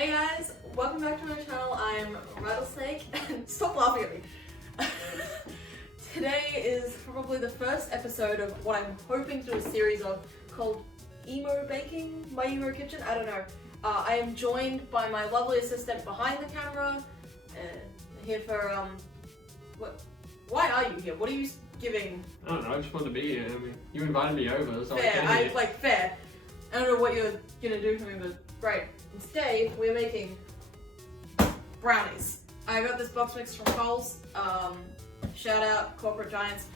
Hey guys, welcome back to my channel. I'm Rattlesnake, and stop laughing at me. Today is probably the first episode of what I'm hoping to do a series of called Emo Baking, My Emo Kitchen, I don't know. I am joined by my lovely assistant behind the camera, here for, why are you here? What are you giving? I don't know, I just wanted to be here. I mean, you invited me over, so fair, I came here. fair. I don't know what you're gonna do for me, but right. Today, we're making brownies. I got this box mix from Coles. Shout out, Corporate Giants.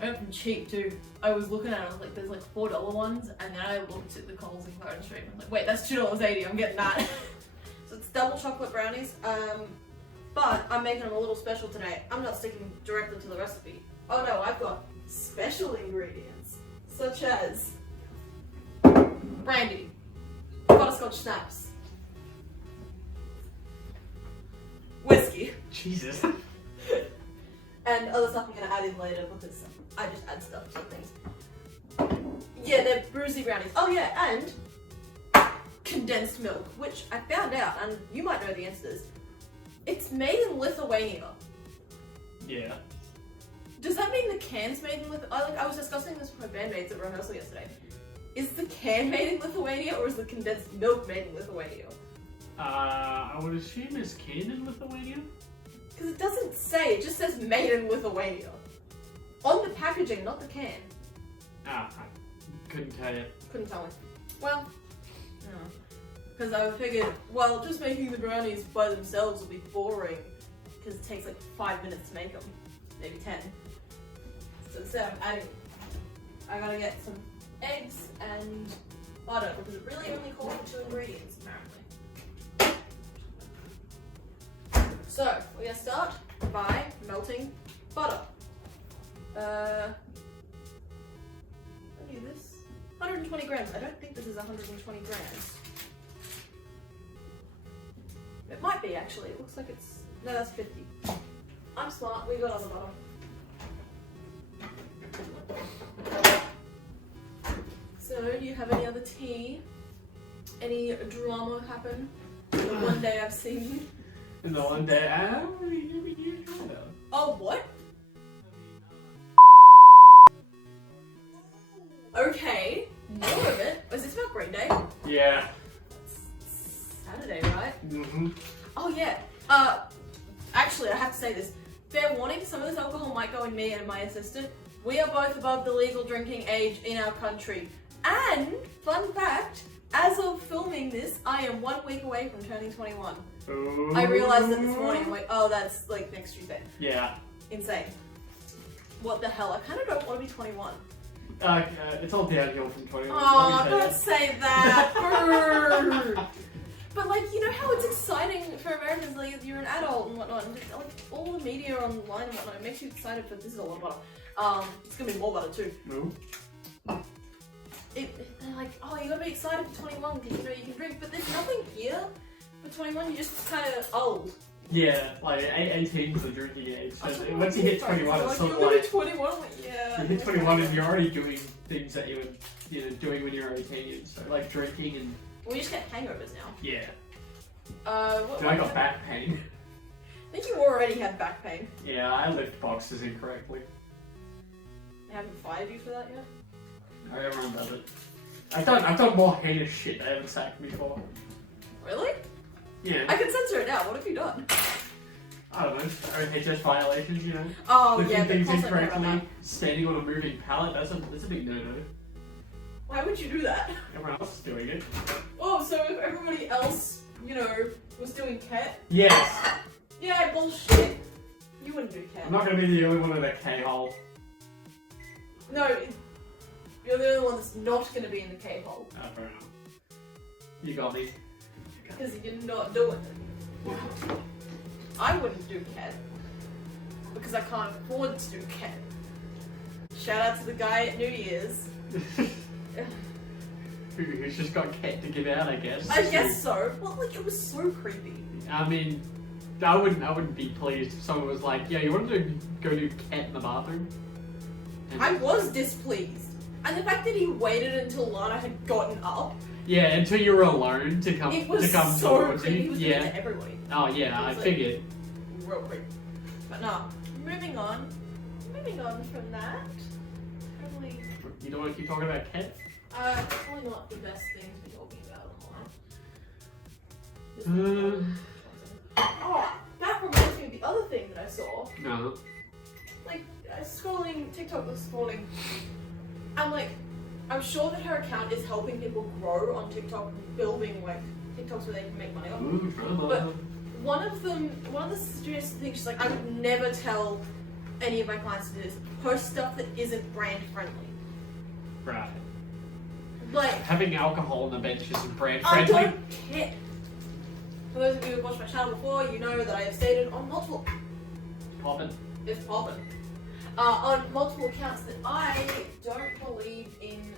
I got them cheap too. I was looking at it, I was like, there's like $4 ones, and then I looked at the Coles in Clarendon Street and I was like, wait, that's $2.80, I'm getting that. So it's double chocolate brownies, but I'm making them a little special today. I'm not sticking directly to the recipe. Oh no, I've got special ingredients, such as brandy, butterscotch snaps, whiskey, Jesus. and other stuff I'm gonna add in later because I just add stuff to things. Yeah, they're BOOZY Brownies. Oh yeah, and condensed milk, which I found out, and you might know the answers. It's made in Lithuania. Yeah. Does that mean the can's made in Lithuania? I was discussing this with my bandmates at rehearsal yesterday. Is the can made in Lithuania, or is the condensed milk made in Lithuania? I would assume it's canned in Lithuania? Because it doesn't say, it just says made in Lithuania. On the packaging, not the can. I couldn't tell you. Couldn't tell me. Well, because I figured, well, just making the brownies by themselves will be boring, because it takes like 5 minutes to make them, maybe 10. So instead I'm adding, I gotta get some eggs and butter, because it really only calls for 2 ingredients apparently. So, we're gonna start by melting butter. I'll do this. 120 grams. I don't think this is 120 grams. It might be actually. It looks like it's, no, that's 50. I'm smart. We got other butter. So, do you have any other tea? Any drama happen? The one day I've seen. And the one day, you try that. Oh, what? Okay, more of it. Was this about Green Day? Yeah. It's Saturday, right? Mm-hmm. Oh yeah. Actually, I have to say this. Fair warning, some of this alcohol might go in me and my assistant. We are both above the legal drinking age in our country. And, fun fact, as of filming this, I am 1 week away from turning 21. Ooh. I realized that this morning, I'm like, oh, that's like next Tuesday. Yeah. Insane. What the hell? I kind of don't want to be 21. It's all downhill from 21. Oh, don't say that. But like, you know how it's exciting for Americans, like you're an adult and whatnot, and just, like all the media online and whatnot, it makes you excited for, this is a lot of butter. It's gonna be more butter too. No. They're like, oh, you gotta be excited for 21 because you know you can drink, but there's nothing here for 21, you're just kind of old. Yeah, like 18 is the drinking age. So once you hit 21, it's sort of like 21, yeah. You hit 21 and you're already doing things that you were doing when you were 18. So like drinking and. We just get hangovers now. Yeah. What I got back pain. I think you already had back pain. Yeah, I lift boxes incorrectly. They haven't fired you for that yet? I don't remember it. I've done more heinous shit they haven't sacked me for. Really? Yeah. I can censor it now. What have you done? I don't know. OHS violations, you know. Oh Lifting yeah, things but also know about incorrectly, that. standing on a moving pallet. That's a big no-no. Why would you do that? Everyone else is doing it. Oh, so if everybody else, you know, was doing cat? Yes. Yeah, bullshit. You wouldn't do cat. I'm not gonna be the only one in a K-hole. No, you're the only one that's not gonna be in the K-hole. Oh, fair enough. You got me. Because you're not doing it. I wouldn't do cat. Because I can't afford to do cat. Shout out to the guy at New Year's. Who's just got cat to give out, I guess. I guess so. Well, like, it was so creepy. I mean, I wouldn't be pleased if someone was like, yeah, you want to go do cat in the bathroom? And I was displeased. And the fact that he waited until Lana had gotten up Yeah, until you were alone to come It was towards so creepy. you. He was doing it Yeah. to everybody. Oh yeah, I It was like- figured. Real creepy. But no, moving on. Moving on from that. Totally. You don't want to keep talking about cats? Probably not the best thing to be talking about online. Oh, that reminds me of the other thing that I saw. No. Like, I was scrolling TikTok this morning. I'm sure that her account is helping people grow on TikTok, building like TikToks where they can make money off. Ooh, drama. But one of the suggested things, she's like, I would never tell any of my clients to do this. Post stuff that isn't brand friendly. Right. Like, Having alcohol on the bench isn't brand I friendly. don't care. For those of you who've watched my channel before, you know that I have stated on multiple Poppin'. It's poppin'. On multiple accounts that I don't believe in.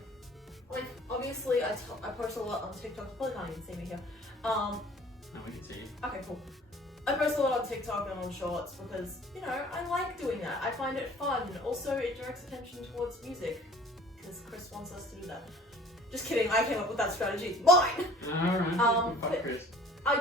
Like, obviously, I post a lot on TikTok. You probably can't even see me here. No, we can see you. Okay, cool. I post a lot on TikTok and on Shorts because, you know, I like doing that. I find it fun. Also, it directs attention towards music because Chris wants us to do that. Just kidding. I came up with that strategy. It's mine. Alright, fuck but- Chris. I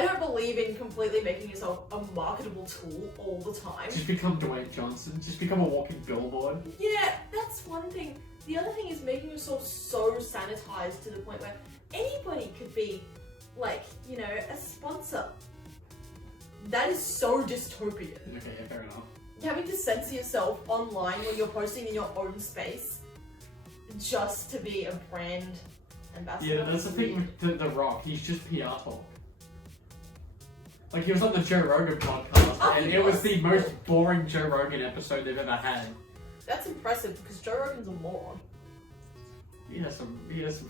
don't believe in completely making yourself a marketable tool all the time. Just become Dwayne Johnson. Just become a walking billboard. Yeah, that's one thing. The other thing is making yourself so sanitized to the point where anybody could be, like, you know, a sponsor. That is so dystopian. Okay, yeah, fair enough. Having to censor yourself online when you're posting in your own space just to be a brand ambassador. Yeah, that's the thing with the Rock. He's just PR talk. Like, he was on the Joe Rogan podcast, Oh, and he it was was? the most boring Joe Rogan episode they've ever had. That's impressive because Joe Rogan's a moron. He has some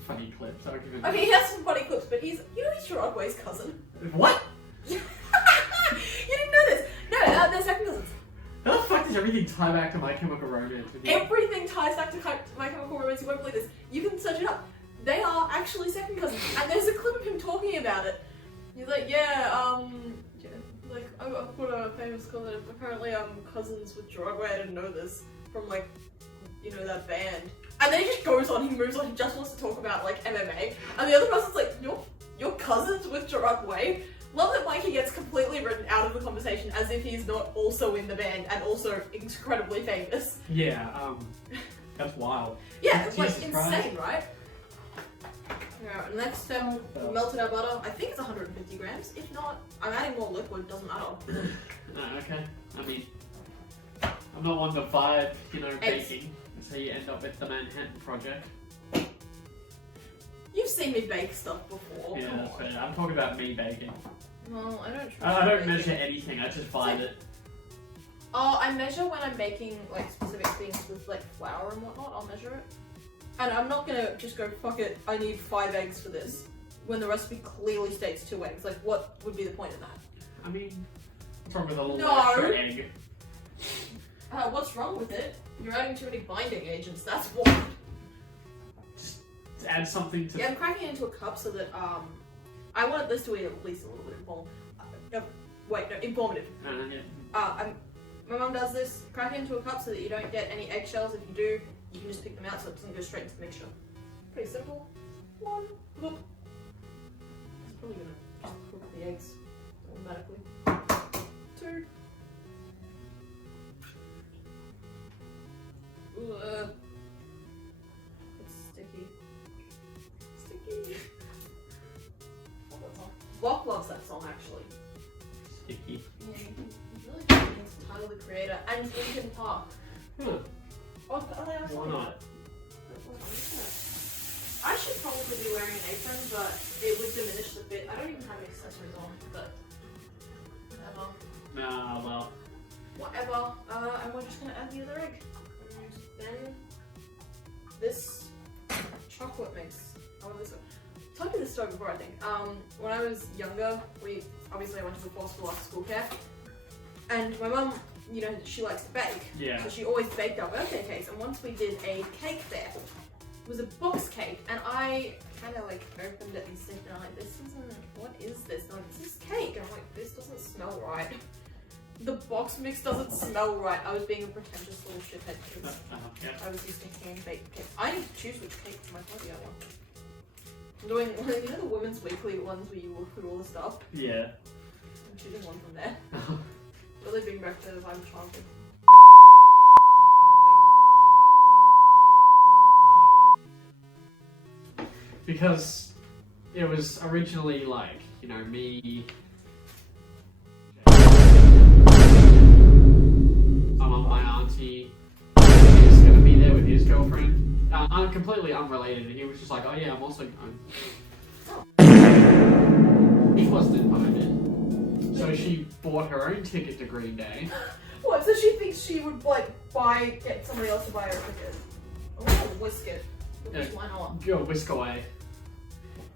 funny clips. I'll give him. Okay, he has some funny clips, but he's Gerard Way's cousin. What? You didn't know this? No, they're second cousins. How the fuck does everything tie back to My Chemical Romance? Everything ties back to My Chemical Romance. You won't believe this. You can search it up. They are actually second cousins, and there's a clip of him talking about it. He's like, like I've got a famous cousin. Apparently, I'm cousins with Gerard Way. I didn't know this from like, you know, that band. And then he just goes on. He moves on. He just wants to talk about like MMA, and the other person's like, you're cousins with Gerard Way. Love that Mikey gets completely written out of the conversation as if he's not also in the band and also incredibly famous. Yeah, that's wild. Yeah, it's like Jesus insane, right? Yeah, next we melted our butter. I think it's 150 grams. If not, I'm adding more liquid, doesn't matter. Okay. I mean, I'm not one to vibe, you know, Eggs. baking. So you end up with the Manhattan Project. You've seen me bake stuff before. Yeah, come that's on. fair. I'm talking about me baking. Well, I don't trust I don't baking. measure anything, I just vibe it. Oh, I measure when I'm baking like specific things with like flour and whatnot. I'll measure it. And I'm not gonna just go, fuck it, I need 5 eggs for this, when the recipe clearly states 2 eggs. Like, what would be the point of that? I mean, what's wrong with a little No. extra egg? What's wrong with it? You're adding too many binding agents, that's what. Just add something to. Yeah, I'm cracking it into a cup so that, I wanted this to be at least a little bit informative. Yeah. My mum does this, crack it into a cup so that you don't get any eggshells. If you do, you can just pick them out so it doesn't go straight into the mixture. Pretty simple. 1 look. It's probably gonna just cook the eggs automatically. 2. Ooh, it's sticky. Sticky. Bok loves that song actually. Sticky. Yeah, he's really good against Tyler the Creator and Linkin Park. Huh. Oh, are they also Why not? I should probably be wearing an apron, but it would diminish the fit. I don't even have accessories on, but whatever. Nah, well. Whatever. And we're just gonna add the other egg. And then this chocolate mix. I love this one. I told you this story before, I think. When I was younger, I went to a four-school after-school care, and my mum, you know, she likes to bake. Yeah. So she always baked our birthday cakes, and once we did a cake fair. It was a box cake, and I kind of like opened it and sniffed it, and I'm like, what is this? And I'm like, this is cake. And I'm like, this doesn't smell right. the box mix doesn't smell right. I was being a pretentious little shithead because Yeah. I was used to hand-baked cake. I need to choose which cake for my party I want. I'm doing, you know the Women's Weekly ones where you look through all the stuff? Yeah. I'm choosing one from there. Really bring back to my childhood. Because it was originally like, you know, me, my auntie, he was gonna be there with his girlfriend. I'm completely unrelated, and he was just like, oh yeah, I'm also going. He wasn't invited. So she bought her own ticket to Green Day. What, so she thinks she would like get somebody else to buy her a ticket? I want to whisk it. Why not? Go whisk away.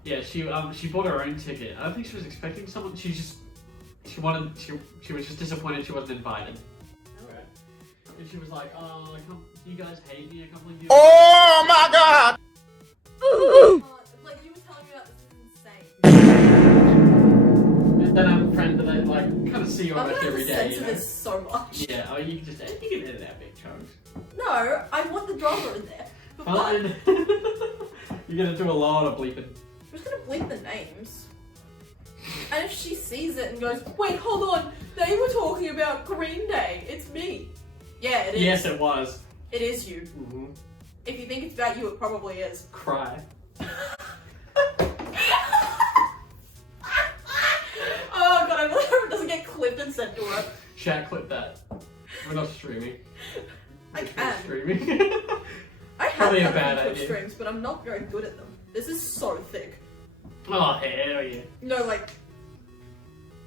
Yeah, she bought her own ticket. I don't think she was expecting someone. She was just disappointed she wasn't invited. Okay. And she was like, "Oh, do you guys hate me? I can't believe you." Oh my God! Like you were telling me about this is insane. And then I have a friend that I like kind of see almost every day. I'm gonna censor this so much. Yeah, oh, you can edit out big chunks. No, I want the drama in there. Fine. You're gonna do a lot of bleeping. I'm just gonna bleep the names. And if she sees it and goes, wait, hold on, they were talking about Green Day, it's me. Yeah, it is. Yes, it was. It is you. Mm-hmm. If you think it's about you, it probably is. Cry. Oh god, I really hope it doesn't get clipped and sent to her. Chat, clip that. We're not streaming. I We're can. streaming. I have Probably a done bad Twitch idea. streams, but I'm not very good at them. This is so thick. Oh, hell yeah. No, like,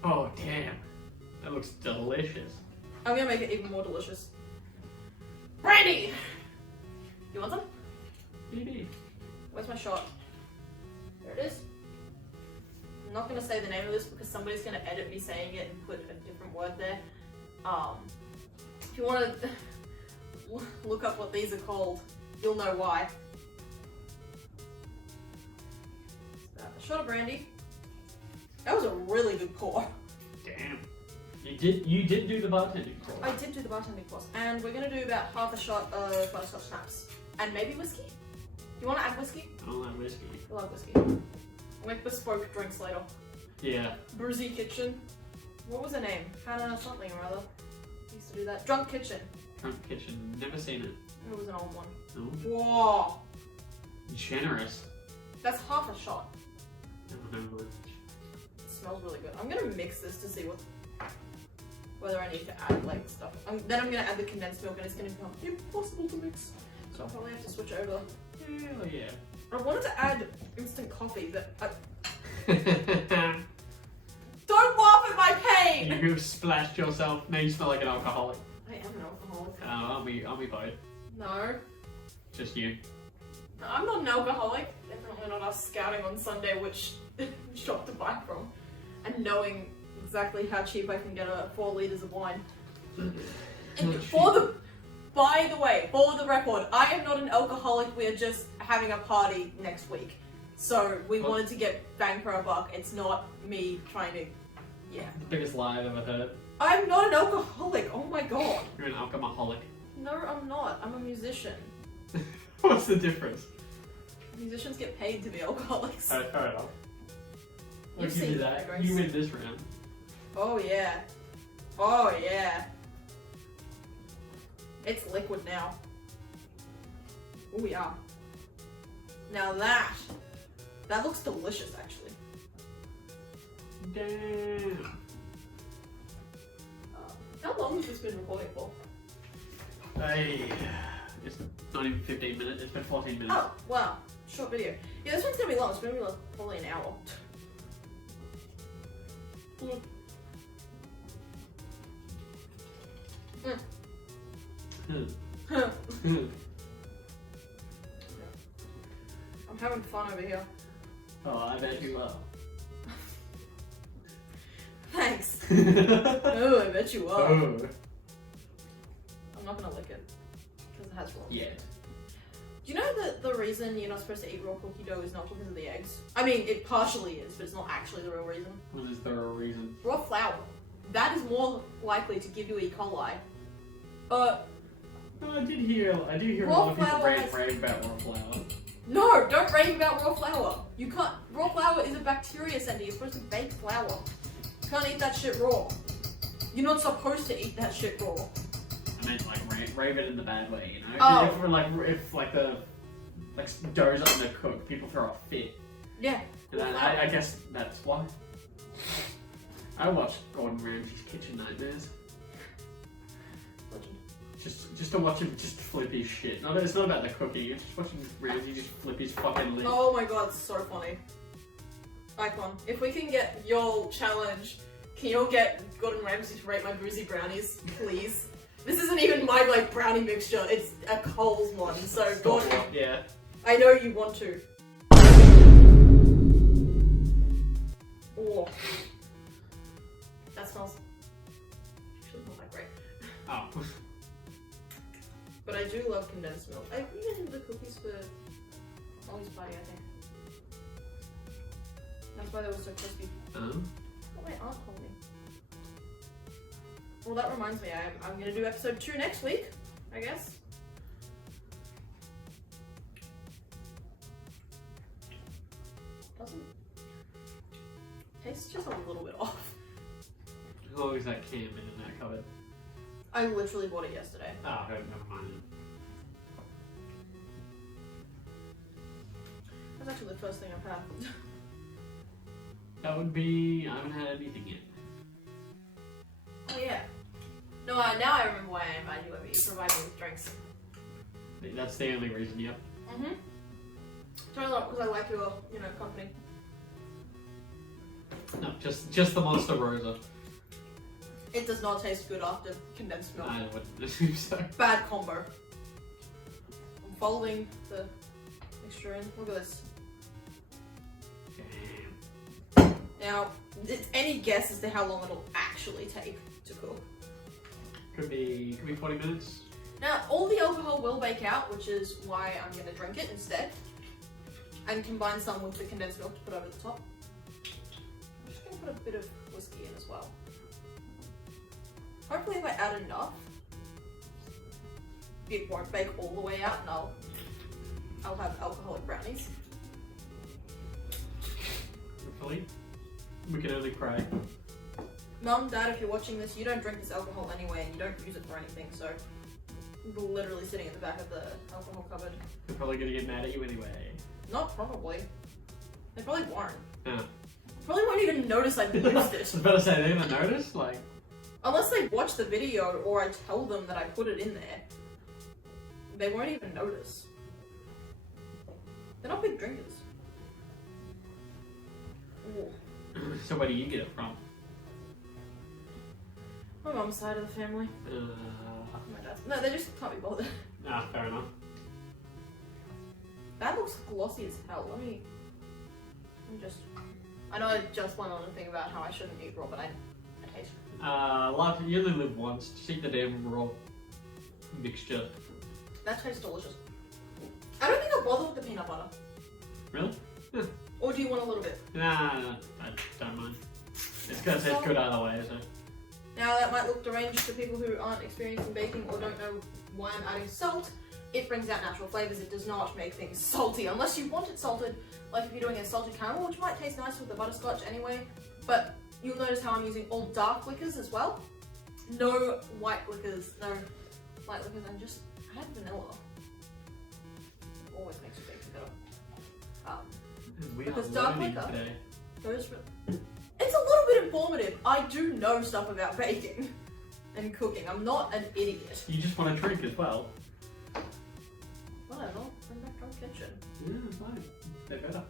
Oh, damn. That looks delicious. I'm gonna make it even more delicious. Brandy! You want some? Maybe. Where's my shot? There it is. I'm not gonna say the name of this because somebody's gonna edit me saying it and put a different word there. If you wanna look up what these are called, you'll know why. A shot of brandy. That was a really good pour. Damn. You did do the bartending course. I did do the bartending course, and we're gonna do about half a shot of butterscotch snaps. And maybe whiskey? You wanna add whiskey? I don't like whiskey. I love whiskey. We'll make bespoke drinks later. Yeah. BOOZY Kitchen. What was her name? Hannah something or other. Used to do that. Drunk Kitchen. Drunk Kitchen. Never seen it. It was an old one. No. Whoa! Generous. That's half a shot. I don't know. It smells really good. I'm gonna mix this to see whether I need to add like stuff. Then I'm gonna add the condensed milk and it's gonna become impossible to mix. So I'll probably have to switch over. Hell yeah. I wanted to add instant coffee, but don't laugh at my pain! You've splashed yourself. Now you smell like an alcoholic. I am an alcoholic. Aren't we both? No. Just you. No, I'm not an alcoholic. Definitely not us scouting on Sunday which shop to buy from. And knowing exactly how cheap I can get 4 litres of wine. By the way, for the record, I am not an alcoholic, we're just having a party next week. So we wanted to get bang for our buck. It's not me trying to, yeah. The biggest lie I've ever heard. I'm not an alcoholic, oh my god. You're an alcoholic. No, I'm not. I'm a musician. What's the difference? Musicians get paid to be alcoholics. Fair enough. You've Look, you seen do that. Drag Race. You win this round. Oh yeah. Oh yeah. It's liquid now. Oh yeah. Now that looks delicious actually. Damn. How long has this been recording for? Hey, it's not even 15 minutes. It's been 14 minutes. Oh wow, short video. Yeah, this one's gonna be long. It's gonna be like probably an hour. I'm having fun over here. Oh, I bet you are. Thanks. Oh, I bet you are. Oh. I'm not gonna lick it because it has raw. Yeah. Do you know that the reason you're not supposed to eat raw cookie dough is not because of the eggs? I mean, it partially is, but it's not actually the real reason. Well, is there a reason? Raw flour that is more likely to give you E. coli. I do hear a Raw lot of people flour has- rave about raw flour. No, don't rave about raw flour. You can't. Raw flour is a bacteria sender. You're supposed to bake flour. You can't eat that shit raw. You're not supposed to eat that shit raw. I mean, like rave it in the bad way, you know. Oh. If the dough's up in the cook, people throw a fit. Yeah. And I guess that's why. I watched Gordon Ramsay's Kitchen Nightmares. Legend. Just to watch him just flip his shit. No, it's not about the cooking. It's just watching Ramsay just flip his fucking lid. Oh my god, it's so funny. Icon. If we can get your challenge, can you all get Gordon Ramsay to rate my boozy brownies, please? This isn't even my like brownie mixture. It's a Coles one. So Gordon, Yeah. I know you want to. Oh, that smells actually not that great. Oh. But I do love condensed milk. I even did the cookies for Ollie's party, I think. That's why they were so crispy. What my aunt told me. Well, that reminds me, I'm gonna do episode 2 next week, I guess. Doesn't tastes just a little bit off. There's always that can in that cupboard. I literally bought it yesterday. Oh, never mind. That's actually the first thing I've had. That would be. I haven't had anything yet. Oh yeah. No, now I remember why I invited you over. You provide me with drinks. That's the only reason, yep. Mm-hmm. Totally not because I like your, company. No, just the Monster Rosa. It does not taste good after condensed milk. I wouldn't assume so. Bad combo. I'm folding the mixture in. Look at this. Damn. Now, it's any guess as to how long it'll actually take to cook. Could be 40 minutes. Now, all the alcohol will bake out, which is why I'm going to drink it instead. And combine some with the condensed milk to put over the top. I'm just going to put a bit of whiskey in as well. Hopefully if I add enough, it won't bake all the way out and I'll have alcoholic brownies. Hopefully. We can only pray. Mum, Dad, if you're watching this, you don't drink this alcohol anyway and you don't use it for anything, so you're literally sitting at the back of the alcohol cupboard. They're probably gonna get mad at you anyway. Not probably. They probably won't. Yeah. Probably won't even notice I've used I was it. about to say, they're gonna notice? Like... Unless they watch the video or I tell them that I put it in there. They won't even notice. They're not big drinkers. Ooh. So where do you get it from? My mum's side of the family. My dad's. No, they just can't be bothered. Ah, fair enough. That looks glossy as hell. Let me just. I know I just went on a thing about how I shouldn't eat raw, but I taste it. You only live once. Just eat the damn raw mixture. That tastes delicious. I don't think I'll bother with the peanut butter. Really? Yeah. Or do you want a little bit? Nah, I don't mind. It's gonna taste good either way, so. Now that might look deranged to people who aren't experienced in baking or don't know why I'm adding salt. It brings out natural flavours. It does not make things salty unless you want it salted, like if you're doing a salted caramel, which might taste nice with the butterscotch anyway. But you'll notice how I'm using all dark liquors as well. No white liquors, no light liquors, and just add vanilla. It always makes your baking better. We Because are dark learning liquor today. goes for... It's a little bit informative. I do know stuff about baking and cooking. I'm not an idiot. You just want to drink as well. Whatever. Bring back Drunk Kitchen. Yeah, fine. They're better.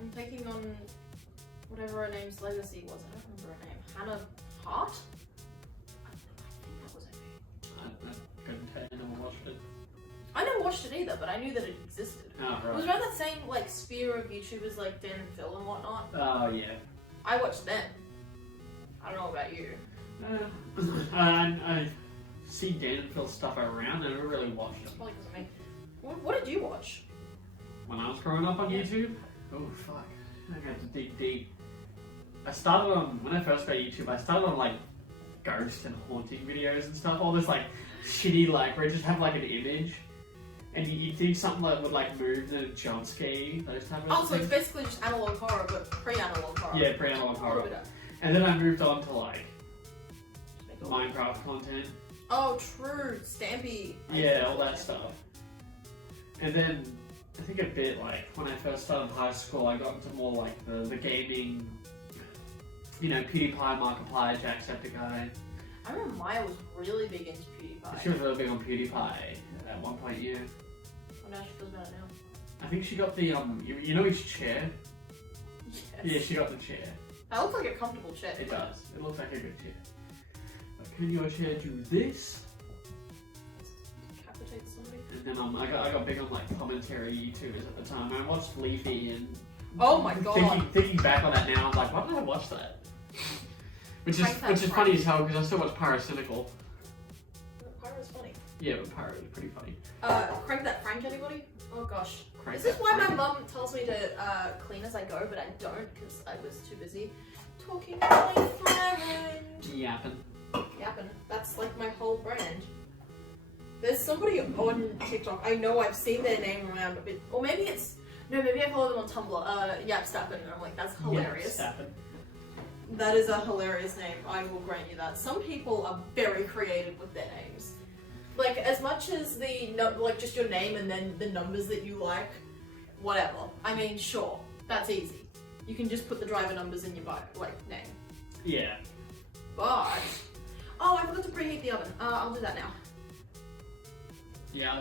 I'm taking on whatever her name's legacy was. I don't remember her name. Hannah Hart? I think that was her name. I couldn't tell you, I never watched it. I never watched it either, but I knew that it existed. Oh, It was right. around that same like sphere of YouTubers like Dan and Phil and whatnot. Oh, yeah. I watched them. I don't know about you. I see Dan and Phil stuff around and I don't really watch It's them. probably because of me. What did you watch? When I was growing up on Yeah. YouTube, oh fuck, I had to dig deep. I started on, when I first got YouTube, I started on like ghost and haunting videos and stuff. All this like shitty, like where you just have like an image and you think something like would like move and then jump scare you, those type of Oh, so things. it's basically just analog horror, but pre-analog horror. Yeah, pre-analog horror. Bit of- And then I moved on to like Minecraft content. Oh, true. Stampy. Yeah, all that stuff. And then I think a bit like when I first started high school, I got into more like the gaming, you know, PewDiePie, Markiplier, Jacksepticeye. I remember Maya was really big into PewDiePie. She was really big on PewDiePie at one point, yeah. I know how she feels about it now. I think she got the, you know his chair? Yes. Yeah, she got the chair. That looks like a comfortable chair. It does. It looks like a good chair. But can your chair do this? Decapitate somebody. And then I got big on like commentary YouTubers at the time. I watched Leafy and Oh my god. thinking back on that now, I'm like, why did I watch that? Which is funny as hell because I still watch Pyrocynical. Pyro's funny. Yeah, but Pyro is pretty funny. Crank that Frank, anybody? Oh gosh. Crank This is that why my Frank. mum tells me to clean as I go, but I don't because I was too busy talking to my friend. Yapping. Yappin'. That's like my whole brand. There's somebody on TikTok, I know I've seen their name around a bit, or maybe it's, no, maybe I follow them on Tumblr, Yapstappen, and I'm like, that's hilarious. Yapping. That is a hilarious name, I will grant you that. Some people are very creative with their names. Like, as much as like just your name and then the numbers that you like, whatever. I mean, sure, that's easy. You can just put the driver numbers in your bio, like, name. Yeah. But, oh, I forgot to preheat the oven. I'll do that now. Yeah,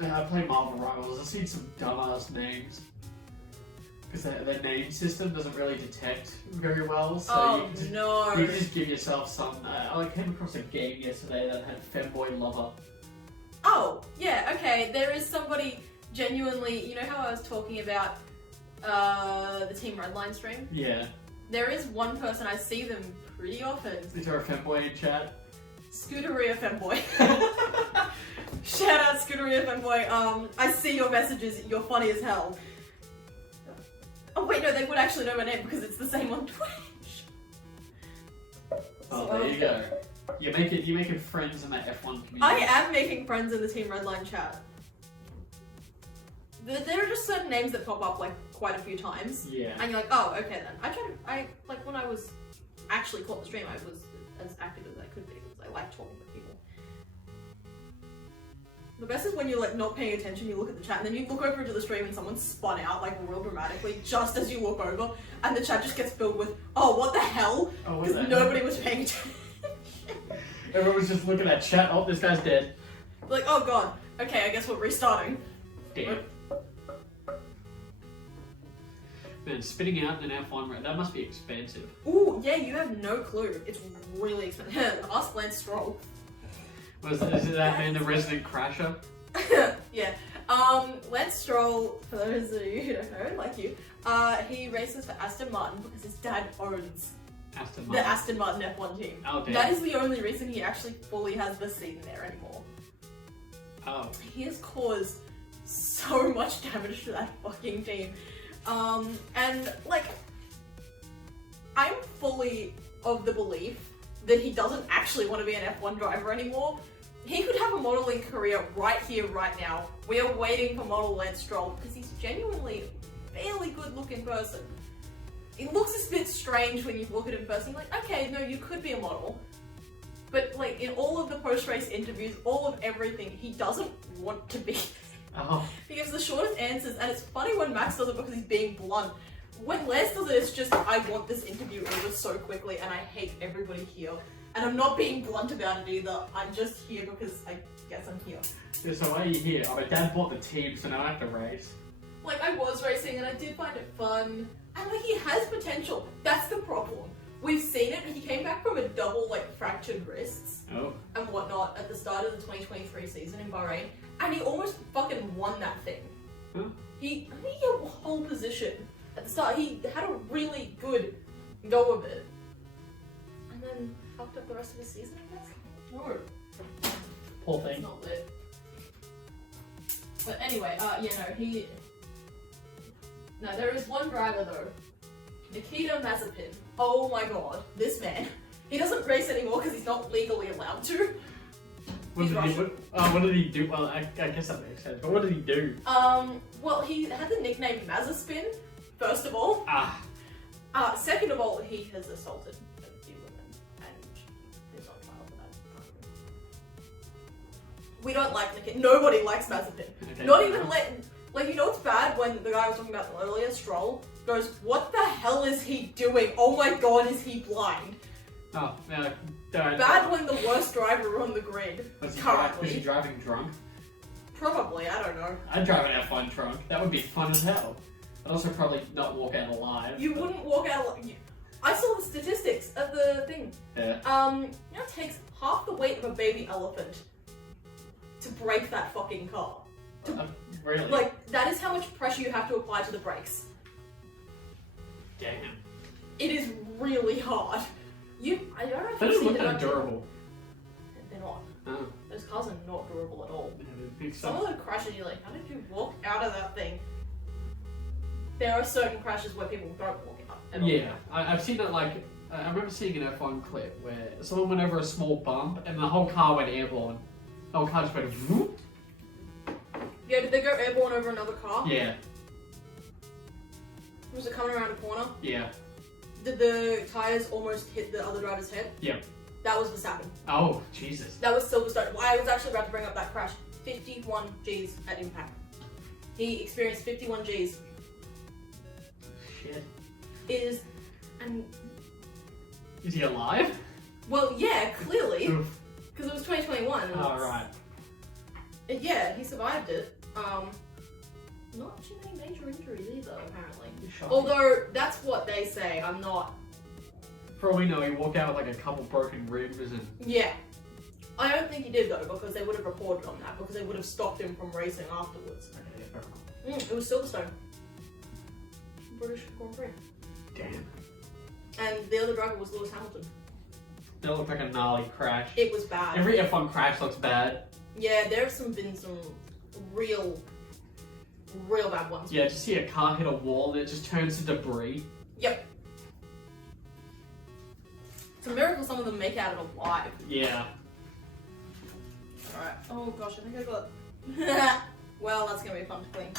I play Marvel Rivals. I've seen some dumbass names. Because their name system doesn't really detect very well, so you can just give yourself some. I came across a game yesterday that had Femboy Lover. Oh, yeah, okay. There is somebody genuinely, you know how I was talking about the Team Redline stream? Yeah. There is one person, I see them pretty often. Is there a Femboy in chat? Scooteria Femboy. Shout out Scooteria Femboy. I see your messages, you're funny as hell. Oh wait, no, they would actually know my name because it's the same on Twitch. Oh, there you go. You're making friends in that F1 community. I am making friends in the Team Redline chat. There are just certain names that pop up like quite a few times. Yeah. And you're like, oh, okay then. I like when I was actually caught the stream, I was as active as I could be because I like talking to people. The best is when you're like not paying attention, you look at the chat and then you look over into the stream and someone spun out like real dramatically just as you look over and the chat just gets filled with, oh, what the hell? Oh, Because nobody was paying attention. Everyone was just looking at chat. Oh, this guy's dead. Like, oh god, okay, I guess we're restarting. Damn. Man, spitting out an F1, that must be expensive. Ooh, yeah, you have no clue. It's really expensive. Ask Lance Stroll. Is it that man, the resident crasher? Yeah. Lance Stroll, for those of you who don't know, like you, he races for Aston Martin because his dad owns Aston the Martin. Aston Martin F1 team. Oh, damn. That is the only reason he actually fully has the seat in there anymore. Oh. He has caused so much damage to that fucking team. And like, I'm fully of the belief that he doesn't actually want to be an F1 driver anymore. He could have a modelling career right here, right now. We are waiting for model Lance Stroll because he's genuinely a fairly good looking person. It looks a bit strange when you look at him first and you're like, okay, no, you could be a model. But like in all of the post-race interviews, all of everything, he doesn't want to be. Oh. He gives the shortest answers, and it's funny when Max does it because he's being blunt. When Les does it, it's just, I want this interview over so quickly, and I hate everybody here. And I'm not being blunt about it either, I'm just here because I guess I'm here. Yeah, so why are you here? Oh, my dad bought the team, so now I have to race. Like, I was racing, and I did find it fun. And like, he has potential. That's the problem. We've seen it, he came back from a double, like, fractured wrists. Oh. And whatnot at the start of the 2023 season in Bahrain, and he almost fucking won that thing. Huh? He had a whole position at the start. He had a really good go of it, and then fucked up the rest of the season, I guess. No, Poor it's thing. not lit. But anyway, yeah, no, there is one driver though Nikita Mazepin. Oh my god, this man. He doesn't race anymore because he's not legally allowed to. What did he do? Well, I guess that makes sense. But what did he do? Well, he had the nickname Mazepin, first of all. Second of all, he has assaulted a few women, and he's on trial for that. We don't like Nikita. Nobody likes Mazepin. Okay. Not even like, you know what's bad when the guy I was talking about earlier, Stroll, goes, what the hell is he doing? Oh my god, is he blind? Oh, yeah. Bad when the worst driver on the grid. Was Currently. he driving drunk? Probably, I don't know. I'd drive an F1 drunk. That would be fun as hell. I'd also probably not walk out alive. You wouldn't walk out alive. I saw the statistics of the thing. Yeah. You know, it takes half the weight of a baby elephant to brake that fucking car. Really? Like, that is how much pressure you have to apply to the brakes. Damn. It is really hard. I don't know if They you've don't seen look the that durable. They're not. Oh. Those cars are not durable at all. Yeah, Some of the crashes, you're like, how did you walk out of that thing? There are certain crashes where people don't walk out at all. Yeah, I've seen it like, I remember seeing an F1 clip where someone went over a small bump and the whole car went airborne. The whole car just went whoop. Yeah, did they go airborne over another car? Yeah. Was it coming around a corner? Yeah. Did the tyres almost hit the other driver's head? Yeah. That was Verstappen. Oh, Jesus. That was Silverstone. I was actually about to bring up that crash. 51 Gs at impact. He experienced 51 Gs. Shit. Is, and... Is he alive? Well, yeah, clearly. Oof. Because it was 2021. Oh, right. Yeah, he survived it. Not too many major injuries either, apparently. Shocking. Although, that's what they say. I'm not... For all we know, he walked out with like a couple broken ribs and... Yeah. I don't think he did though, because they would have reported on that, because they would have stopped him from racing afterwards. Okay, fair enough. It was Silverstone. British Grand Prix. Damn. And the other driver was Lewis Hamilton. That looked like a gnarly crash. It was bad. Every F1 crash looks bad. Yeah, there have been some real bad ones. Yeah, just see a car hit a wall and it just turns to debris. Yep. It's a miracle some of them make out it alive. Yeah. Alright. Oh gosh, I think I got... Well, that's going to be fun to clean.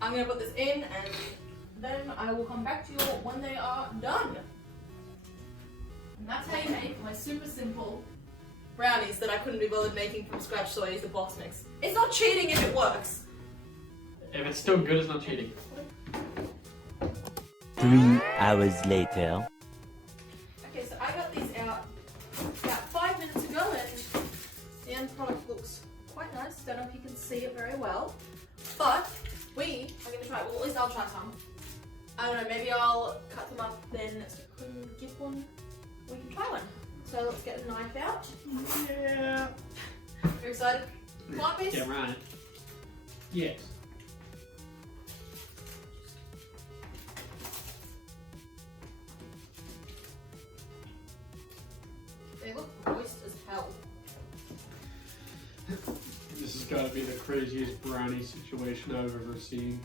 I'm going to put this in and then I will come back to you when they are done. And that's how you make my super simple brownies that I couldn't be bothered making from scratch, so I used a box mix. It's not cheating if it works. If it's still good, it's not cheating. 3 hours later. Okay, so I got these out about 5 minutes ago and the end product looks quite nice. Don't know if you can see it very well, but we are going to try it. Well, at least I'll try some. I don't know, maybe I'll cut them up then so we can give one, we can try one. So let's get a knife out. Yeah. You're excited? Plant piece? Yeah, right. Yes. They look moist as hell. This has got to be the craziest brownie situation I've ever seen.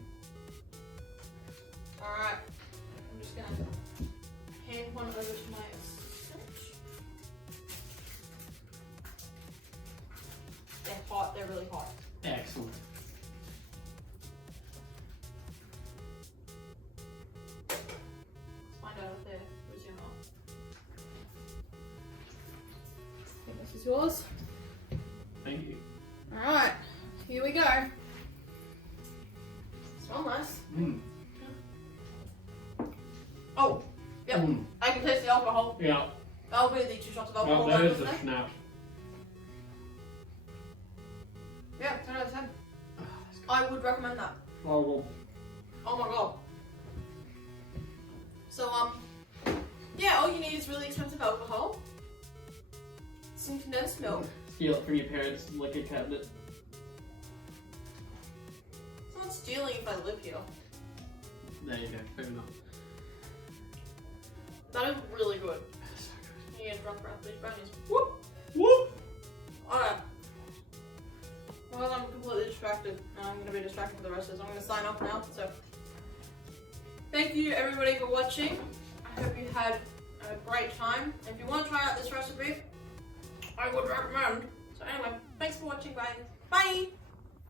Alright, I'm just gonna hand one over to my assistant. They're hot, they're really hot. Excellent. Let's find out if they're frizzy or not. I think this is yours. Thank you. Alright, here we go. Smell nice. Mm. Oh, yep. Mm. I can taste the alcohol. Yeah. That'll be the 2 shots of alcohol. Well, that is isn't the it? snap. Yeah, 10 out of 10. I would recommend that. Oh, well. Oh my god. So, yeah, all you need is really expensive alcohol, some condensed milk. Steal it from your parents' liquor cabinet. It's not stealing if I live here. There you go. Fair enough. That is really good. So good. You get drunk around these brownies. Whoop! Whoop! Alright. Well, I'm completely distracted. Now I'm going to be distracted for the rest of this. I'm going to sign off now, so. Thank you everybody for watching. I hope you had a great time. If you want to try out this recipe, I would recommend. So anyway, thanks for watching, guys. Bye!